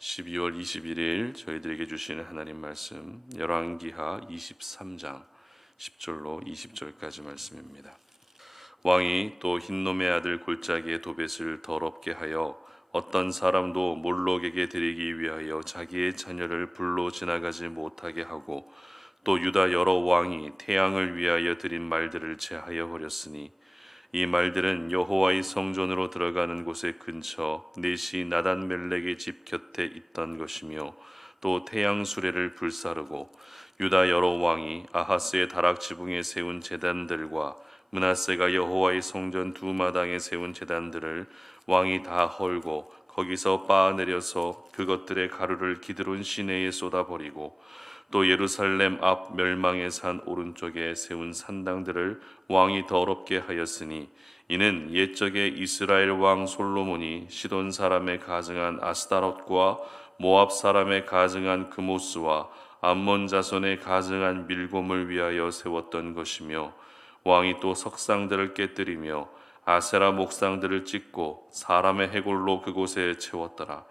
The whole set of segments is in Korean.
12월 21일 저희들에게 주시는 하나님 말씀 열왕기하 23장 10절로 20절까지 말씀입니다. 왕이 또 흰놈의 아들 골짜기의 도벳을 더럽게 하여 어떤 사람도 몰록에게 드리기 위하여 자기의 자녀를 불로 지나가지 못하게 하고 또 유다 여러 왕이 태양을 위하여 드린 말들을 제하여 버렸으니 이 말들은 여호와의 성전으로 들어가는 곳의 근처 넷이 나단멜렉의 집 곁에 있던 것이며 또 태양 수레를 불사르고 유다 여러 왕이 아하스의 다락 지붕에 세운 제단들과 므낫세가 여호와의 성전 두 마당에 세운 제단들을 왕이 다 헐고 거기서 빻아내려서 그것들의 가루를 기드론 시내에 쏟아버리고 또 예루살렘 앞 멸망의 산 오른쪽에 세운 산당들을 왕이 더럽게 하였으니 이는 옛적에 이스라엘 왕 솔로몬이 시돈 사람의 가증한 아스타롯과 모압 사람의 가증한 그모스와 암몬 자손의 가증한 밀곰을 위하여 세웠던 것이며 왕이 또 석상들을 깨뜨리며 아세라 목상들을 찍고 사람의 해골로 그곳에 채웠더라.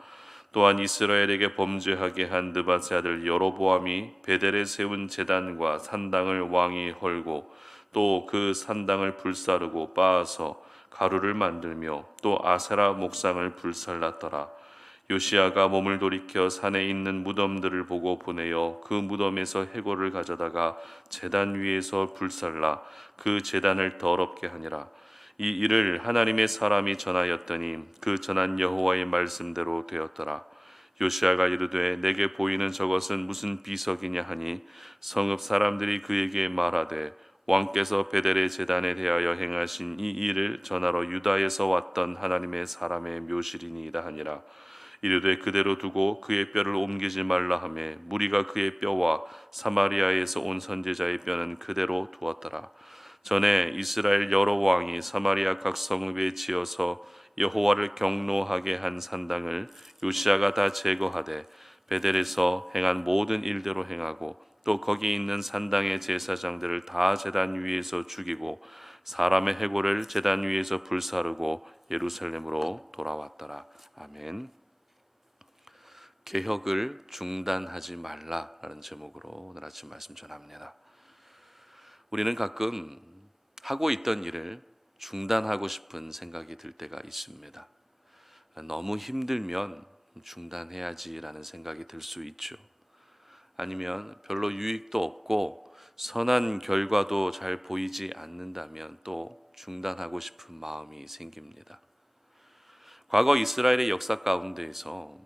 또한 이스라엘에게 범죄하게 한 느밧의 아들 여로보암이 베델에 세운 제단과 산당을 왕이 헐고 또 그 산당을 불사르고 빻아서 가루를 만들며 또 아세라 목상을 불살랐더라. 요시야가 몸을 돌이켜 산에 있는 무덤들을 보고 보내어 그 무덤에서 해골을 가져다가 제단 위에서 불살라 그 제단을 더럽게 하니라. 이 일을 하나님의 사람이 전하였더니 그 전한 여호와의 말씀대로 되었더라. 요시야가 이르되 내게 보이는 저것은 무슨 비석이냐 하니 성읍 사람들이 그에게 말하되 왕께서 베델의 제단에 대하여 행하신 이 일을 전하러 유다에서 왔던 하나님의 사람의 묘실이니이다 하니라. 이르되 그대로 두고 그의 뼈를 옮기지 말라 하매 무리가 그의 뼈와 사마리아에서 온 선지자의 뼈는 그대로 두었더라. 전에 이스라엘 여러 왕이 사마리아 각 성읍에 지어서 여호와를 경노하게 한 산당을 요시야가 다 제거하되 베델에서 행한 모든 일대로 행하고 또 거기 있는 산당의 제사장들을 다 제단 위에서 죽이고 사람의 해골을 제단 위에서 불사르고 예루살렘으로 돌아왔더라. 아멘. 개혁을 중단하지 말라라는 제목으로 오늘 아침 말씀 전합니다. 우리는 가끔 하고 있던 일을 중단하고 싶은 생각이 들 때가 있습니다. 너무 힘들면 중단해야지라는 생각이 들 수 있죠. 아니면 별로 유익도 없고 선한 결과도 잘 보이지 않는다면 또 중단하고 싶은 마음이 생깁니다. 과거 이스라엘의 역사 가운데에서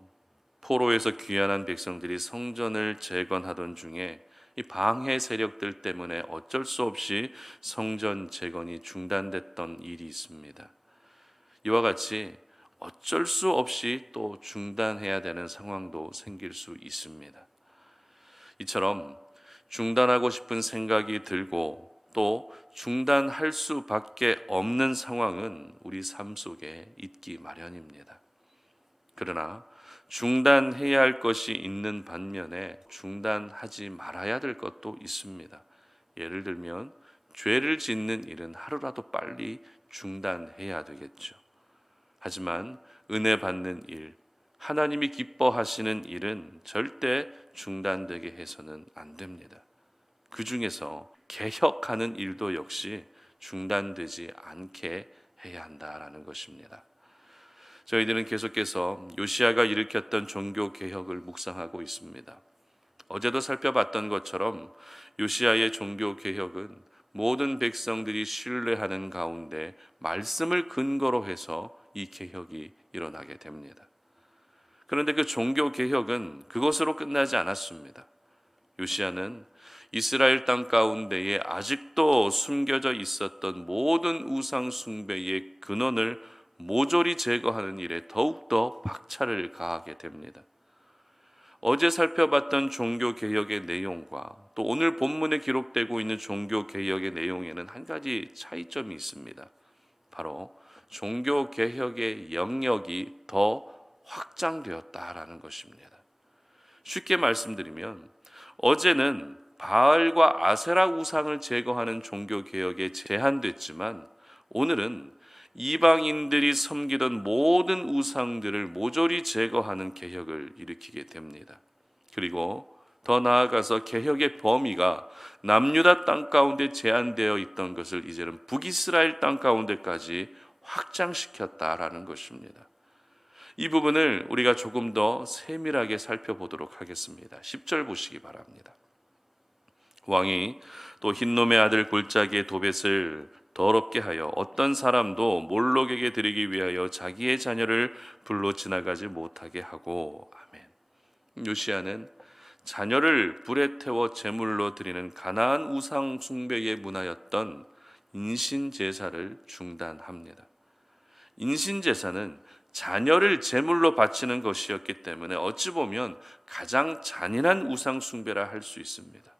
포로에서 귀환한 백성들이 성전을 재건하던 중에 이 방해 세력들 때문에 어쩔 수 없이 성전 재건이 중단됐던 일이 있습니다. 이와 같이 어쩔 수 없이 또 중단해야 되는 상황도 생길 수 있습니다. 이처럼 중단하고 싶은 생각이 들고 또 중단할 수밖에 없는 상황은 우리 삶 속에 있기 마련입니다. 그러나 중단해야 할 것이 있는 반면에 중단하지 말아야 될 것도 있습니다. 예를 들면 죄를 짓는 일은 하루라도 빨리 중단해야 되겠죠. 하지만 은혜 받는 일, 하나님이 기뻐하시는 일은 절대 중단되게 해서는 안 됩니다. 그 중에서 개혁하는 일도 역시 중단되지 않게 해야 한다라는 것입니다. 저희들은 계속해서 요시야가 일으켰던 종교 개혁을 묵상하고 있습니다. 어제도 살펴봤던 것처럼 요시야의 종교 개혁은 모든 백성들이 신뢰하는 가운데 말씀을 근거로 해서 이 개혁이 일어나게 됩니다. 그런데 그 종교 개혁은 그것으로 끝나지 않았습니다. 요시야는 이스라엘 땅 가운데에 아직도 숨겨져 있었던 모든 우상 숭배의 근원을 모조리 제거하는 일에 더욱더 박차를 가하게 됩니다. 어제 살펴봤던 종교개혁의 내용과 또 오늘 본문에 기록되고 있는 종교개혁의 내용에는 한 가지 차이점이 있습니다. 바로 종교개혁의 영역이 더 확장되었다라는 것입니다. 쉽게 말씀드리면 어제는 바알과 아세라 우상을 제거하는 종교개혁에 제한됐지만 오늘은 이방인들이 섬기던 모든 우상들을 모조리 제거하는 개혁을 일으키게 됩니다. 그리고 더 나아가서 개혁의 범위가 남유다 땅 가운데 제한되어 있던 것을 이제는 북이스라엘 땅 가운데까지 확장시켰다라는 것입니다. 이 부분을 우리가 조금 더 세밀하게 살펴보도록 하겠습니다. 10절 보시기 바랍니다. 왕이 또 흰놈의 아들 골짜기의 도벳을 더럽게 하여 어떤 사람도 몰록에게 드리기 위하여 자기의 자녀를 불로 지나가지 못하게 하고. 아멘. 요시야는 자녀를 불에 태워 제물로 드리는 가나안 우상 숭배의 문화였던 인신 제사를 중단합니다. 인신 제사는 자녀를 제물로 바치는 것이었기 때문에 어찌 보면 가장 잔인한 우상 숭배라 할 수 있습니다.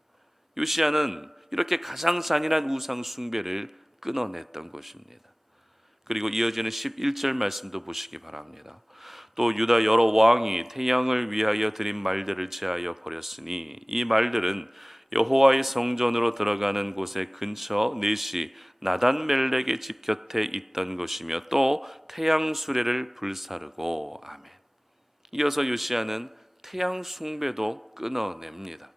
요시야는 이렇게 가장 잔인한 우상 숭배를 끊어냈던 것입니다. 그리고 이어지는 11절 말씀도 보시기 바랍니다. 또 유다 여러 왕이 태양을 위하여 드린 말들을 제하여 버렸으니 이 말들은 여호와의 성전으로 들어가는 곳의 근처 넷이 나단 멜렉의 집 곁에 있던 것이며 또 태양 수레를 불사르고. 아멘. 이어서 요시야는 태양 숭배도 끊어냅니다.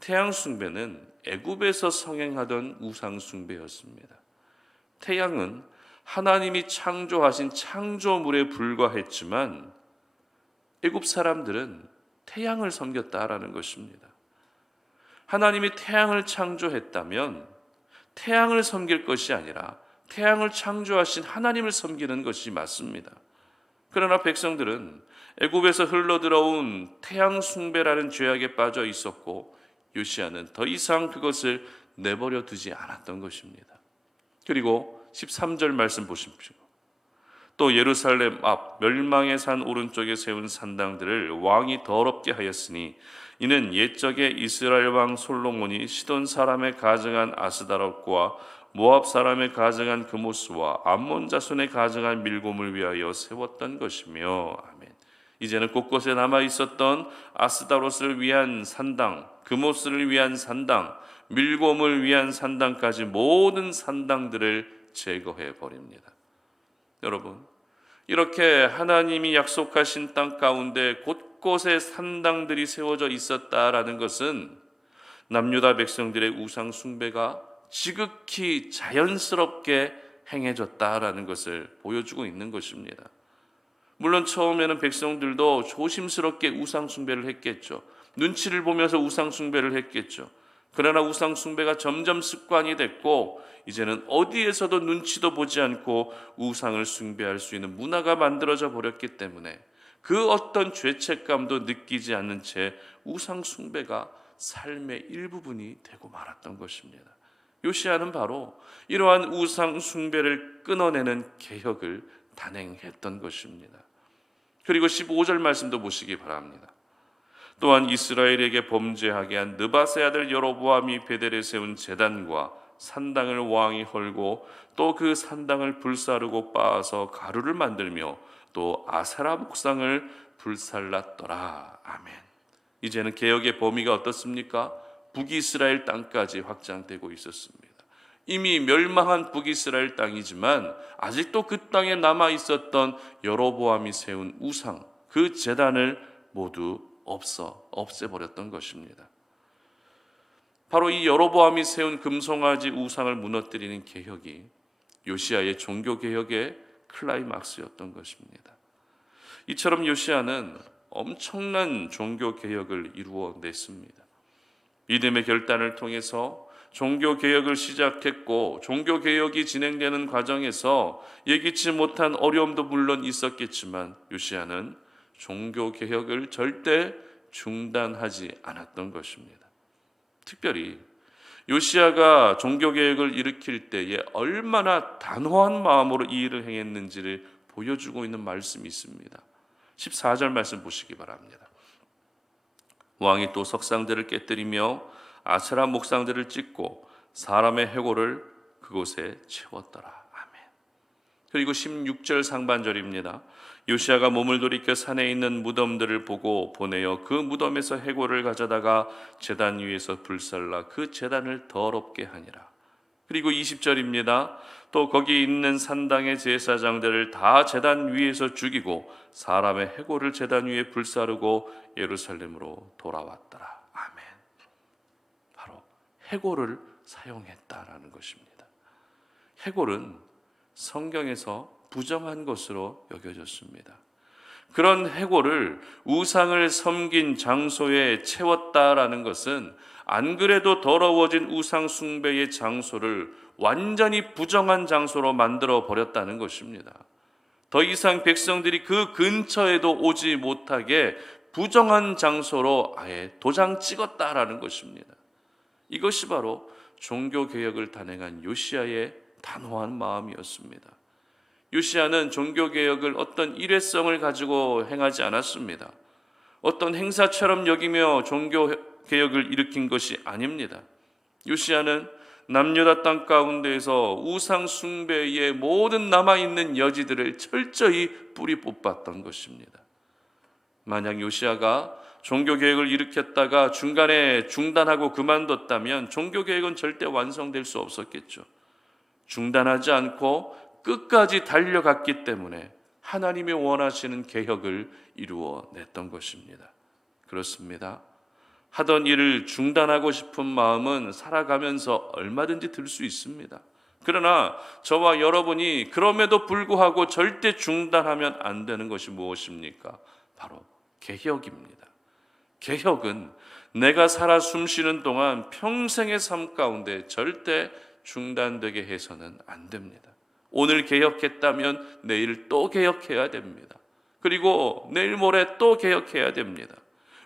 태양 숭배는 애굽에서 성행하던 우상 숭배였습니다. 태양은 하나님이 창조하신 창조물에 불과했지만 애굽 사람들은 태양을 섬겼다라는 것입니다. 하나님이 태양을 창조했다면 태양을 섬길 것이 아니라 태양을 창조하신 하나님을 섬기는 것이 맞습니다. 그러나 백성들은 애굽에서 흘러들어온 태양 숭배라는 죄악에 빠져 있었고 요시야는 더 이상 그것을 내버려 두지 않았던 것입니다. 그리고 13절 말씀 보십시오. 또 예루살렘 앞 멸망의 산 오른쪽에 세운 산당들을 왕이 더럽게 하였으니 이는 옛적에 이스라엘 왕 솔로몬이 시돈 사람의 가증한 아스다롯과 모압 사람의 가증한 그모스와 암몬 자손의 가증한 밀곰을 위하여 세웠던 것이며. 아멘. 이제는 곳곳에 남아 있었던 아스다롯을 위한 산당, 그모스를 위한 산당, 밀곰을 위한 산당까지 모든 산당들을 제거해 버립니다. 여러분, 이렇게 하나님이 약속하신 땅 가운데 곳곳에 산당들이 세워져 있었다라는 것은 남유다 백성들의 우상 숭배가 지극히 자연스럽게 행해졌다라는 것을 보여주고 있는 것입니다. 물론 처음에는 백성들도 조심스럽게 우상 숭배를 했겠죠. 눈치를 보면서 우상 숭배를 했겠죠. 그러나 우상 숭배가 점점 습관이 됐고 이제는 어디에서도 눈치도 보지 않고 우상을 숭배할 수 있는 문화가 만들어져 버렸기 때문에 그 어떤 죄책감도 느끼지 않는 채 우상 숭배가 삶의 일부분이 되고 말았던 것입니다. 요시야는 바로 이러한 우상 숭배를 끊어내는 개혁을 단행했던 것입니다. 그리고 15절 말씀도 보시기 바랍니다. 또한 이스라엘에게 범죄하게 한 느밧의 아들 여로보암이 베델에 세운 제단과 산당을 왕이 헐고 또 그 산당을 불사르고 빻아서 가루를 만들며 또 아세라 목상을 불살랐더라. 아멘. 이제는 개혁의 범위가 어떻습니까? 북이스라엘 땅까지 확장되고 있었습니다. 이미 멸망한 북이스라엘 땅이지만 아직도 그 땅에 남아 있었던 여로보암이 세운 우상, 그 제단을 모두 없애버렸던 것입니다. 바로 이 여로보암이 세운 금송아지 우상을 무너뜨리는 개혁이 요시야의 종교개혁의 클라이막스였던 것입니다. 이처럼 요시야는 엄청난 종교개혁을 이루어냈습니다. 믿음의 결단을 통해서 종교개혁을 시작했고 종교개혁이 진행되는 과정에서 예기치 못한 어려움도 물론 있었겠지만 요시야는 종교개혁을 절대 중단하지 않았던 것입니다. 특별히 요시야가 종교개혁을 일으킬 때에 얼마나 단호한 마음으로 이 일을 행했는지를 보여주고 있는 말씀이 있습니다. 14절 말씀 보시기 바랍니다. 왕이 또 석상들을 깨뜨리며 아세라 목상들을 찢고 사람의 해골을 그곳에 채웠더라. 아멘. 그리고 16절 상반절입니다. 요시야가 몸을 돌이켜 산에 있는 무덤들을 보고 보내어 그 무덤에서 해골을 가져다가 제단 위에서 불살라 그 제단을 더럽게 하니라. 그리고 20절입니다. 또 거기 있는 산당의 제사장들을 다 제단 위에서 죽이고 사람의 해골을 제단 위에 불사르고 예루살렘으로 돌아왔더라. 아멘. 바로 해골을 사용했다라는 것입니다. 해골은 성경에서 부정한 것으로 여겨졌습니다. 그런 해골을 우상을 섬긴 장소에 채웠다라는 것은 안 그래도 더러워진 우상 숭배의 장소를 완전히 부정한 장소로 만들어 버렸다는 것입니다. 더 이상 백성들이 그 근처에도 오지 못하게 부정한 장소로 아예 도장 찍었다라는 것입니다. 이것이 바로 종교개혁을 단행한 요시야의 단호한 마음이었습니다. 요시야는 종교개혁을 어떤 일회성을 가지고 행하지 않았습니다. 어떤 행사처럼 여기며 종교개혁을 일으킨 것이 아닙니다. 요시야는 남유다 땅 가운데에서 우상 숭배의 모든 남아있는 여지들을 철저히 뿌리 뽑았던 것입니다. 만약 요시야가 종교개혁을 일으켰다가 중간에 중단하고 그만뒀다면 종교개혁은 절대 완성될 수 없었겠죠. 중단하지 않고 끝까지 달려갔기 때문에 하나님이 원하시는 개혁을 이루어냈던 것입니다. 그렇습니다. 하던 일을 중단하고 싶은 마음은 살아가면서 얼마든지 들 수 있습니다. 그러나 저와 여러분이 그럼에도 불구하고 절대 중단하면 안 되는 것이 무엇입니까? 바로 개혁입니다. 개혁은 내가 살아 숨쉬는 동안 평생의 삶 가운데 절대 중단되게 해서는 안 됩니다. 오늘 개혁했다면 내일 또 개혁해야 됩니다. 그리고 내일 모레 또 개혁해야 됩니다.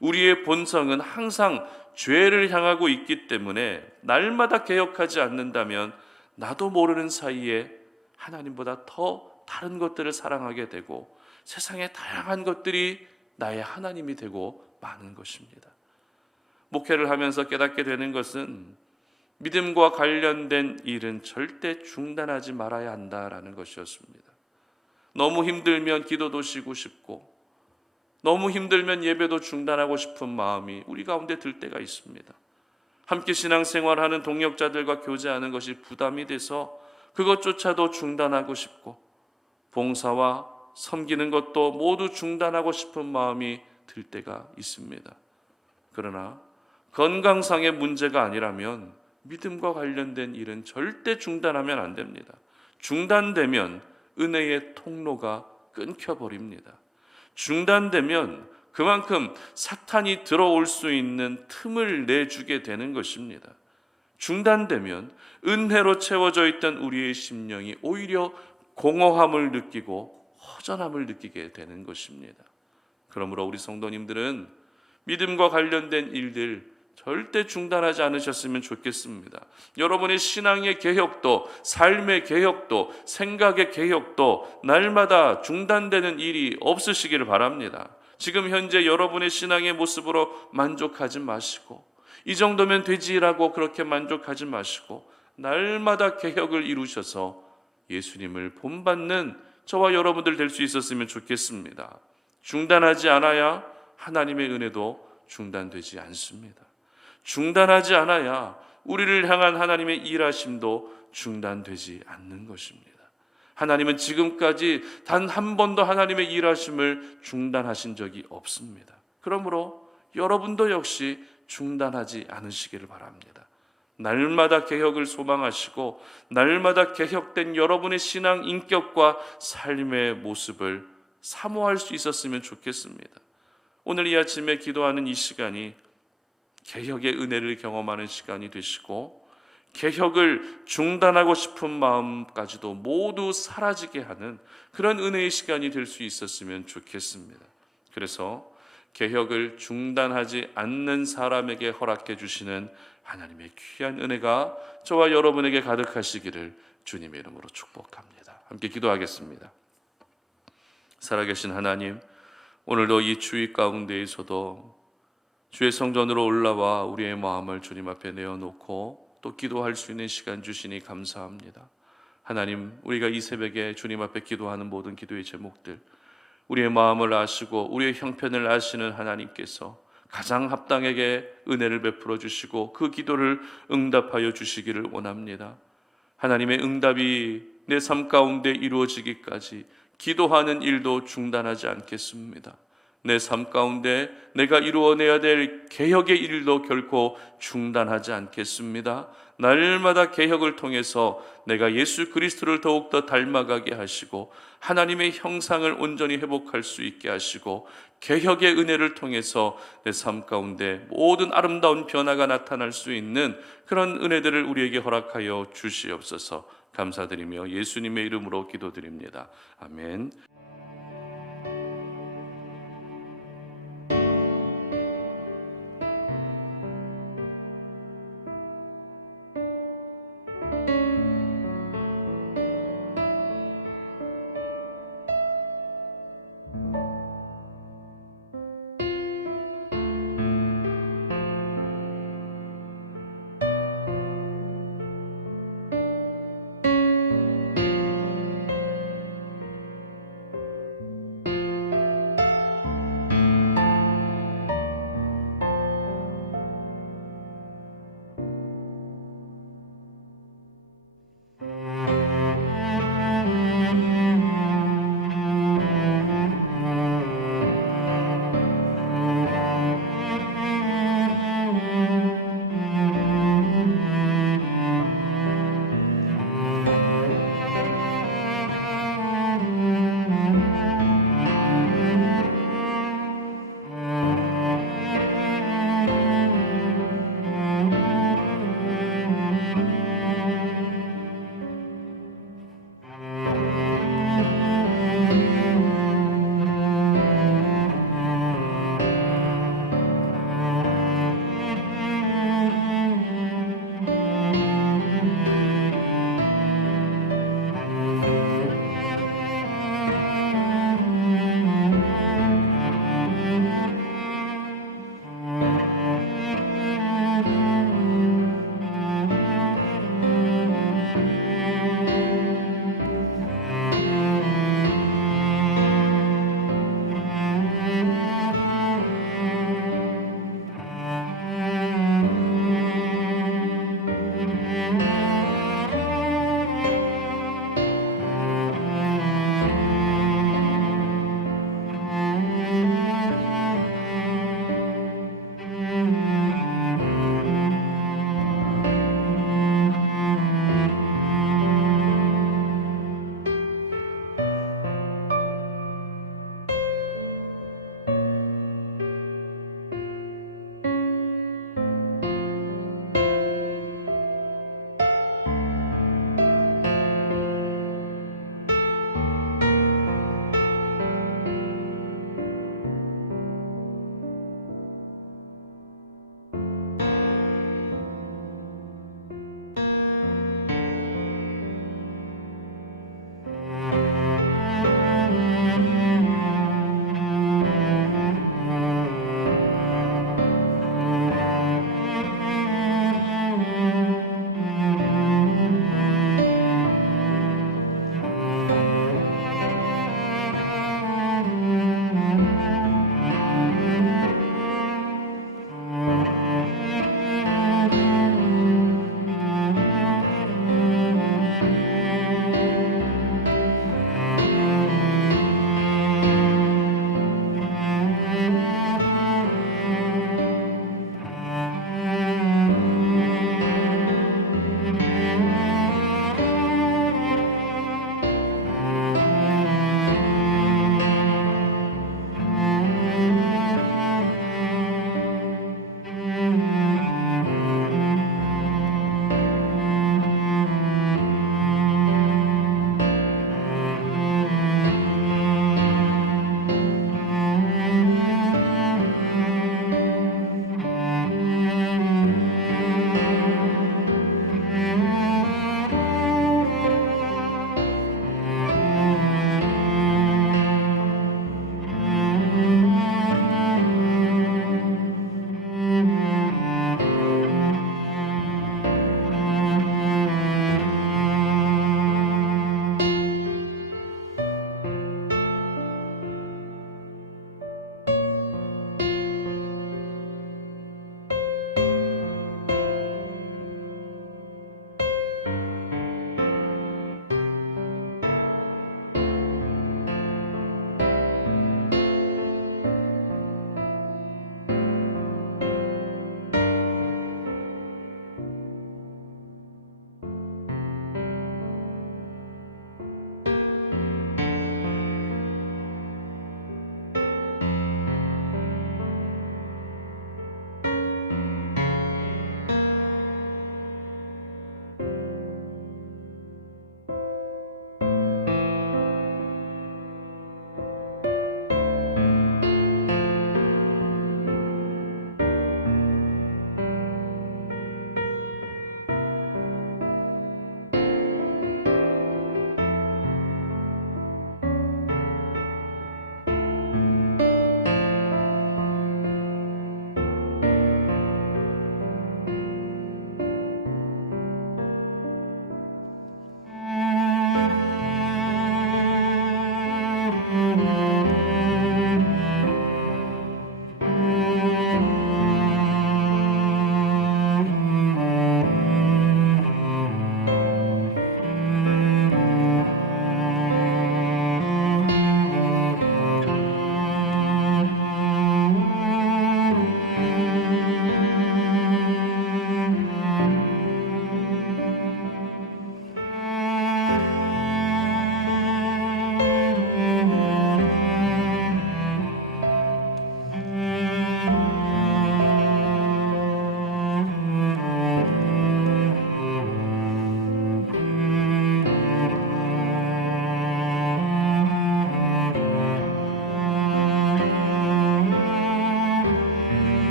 우리의 본성은 항상 죄를 향하고 있기 때문에 날마다 개혁하지 않는다면 나도 모르는 사이에 하나님보다 더 다른 것들을 사랑하게 되고 세상의 다양한 것들이 나의 하나님이 되고 마는 것입니다. 목회를 하면서 깨닫게 되는 것은 믿음과 관련된 일은 절대 중단하지 말아야 한다라는 것이었습니다. 너무 힘들면 기도도 쉬고 싶고 너무 힘들면 예배도 중단하고 싶은 마음이 우리 가운데 들 때가 있습니다. 함께 신앙생활하는 동역자들과 교제하는 것이 부담이 돼서 그것조차도 중단하고 싶고 봉사와 섬기는 것도 모두 중단하고 싶은 마음이 들 때가 있습니다. 그러나 건강상의 문제가 아니라면 믿음과 관련된 일은 절대 중단하면 안 됩니다. 중단되면 은혜의 통로가 끊겨버립니다. 중단되면 그만큼 사탄이 들어올 수 있는 틈을 내주게 되는 것입니다. 중단되면 은혜로 채워져 있던 우리의 심령이 오히려 공허함을 느끼고 허전함을 느끼게 되는 것입니다. 그러므로 우리 성도님들은 믿음과 관련된 일들 절대 중단하지 않으셨으면 좋겠습니다. 여러분의 신앙의 개혁도, 삶의 개혁도, 생각의 개혁도 날마다 중단되는 일이 없으시기를 바랍니다. 지금 현재 여러분의 신앙의 모습으로 만족하지 마시고 이 정도면 되지라고 그렇게 만족하지 마시고 날마다 개혁을 이루셔서 예수님을 본받는 저와 여러분들 될 수 있었으면 좋겠습니다. 중단하지 않아야 하나님의 은혜도 중단되지 않습니다. 중단하지 않아야 우리를 향한 하나님의 일하심도 중단되지 않는 것입니다. 하나님은 지금까지 단 한 번도 하나님의 일하심을 중단하신 적이 없습니다. 그러므로 여러분도 역시 중단하지 않으시기를 바랍니다. 날마다 개혁을 소망하시고 날마다 개혁된 여러분의 신앙 인격과 삶의 모습을 사모할 수 있었으면 좋겠습니다. 오늘 이 아침에 기도하는 이 시간이 개혁의 은혜를 경험하는 시간이 되시고 개혁을 중단하고 싶은 마음까지도 모두 사라지게 하는 그런 은혜의 시간이 될 수 있었으면 좋겠습니다. 그래서 개혁을 중단하지 않는 사람에게 허락해 주시는 하나님의 귀한 은혜가 저와 여러분에게 가득하시기를 주님의 이름으로 축복합니다. 함께 기도하겠습니다. 살아계신 하나님, 오늘도 이 주의 가운데에서도 주의 성전으로 올라와 우리의 마음을 주님 앞에 내어놓고 또 기도할 수 있는 시간 주시니 감사합니다. 하나님, 우리가 이 새벽에 주님 앞에 기도하는 모든 기도의 제목들, 우리의 마음을 아시고 우리의 형편을 아시는 하나님께서 가장 합당하게 은혜를 베풀어 주시고 그 기도를 응답하여 주시기를 원합니다. 하나님의 응답이 내 삶 가운데 이루어지기까지 기도하는 일도 중단하지 않겠습니다. 내 삶 가운데 내가 이루어내야 될 개혁의 일도 결코 중단하지 않겠습니다. 날마다 개혁을 통해서 내가 예수 그리스도를 더욱더 닮아가게 하시고 하나님의 형상을 온전히 회복할 수 있게 하시고 개혁의 은혜를 통해서 내 삶 가운데 모든 아름다운 변화가 나타날 수 있는 그런 은혜들을 우리에게 허락하여 주시옵소서. 감사드리며 예수님의 이름으로 기도드립니다. 아멘.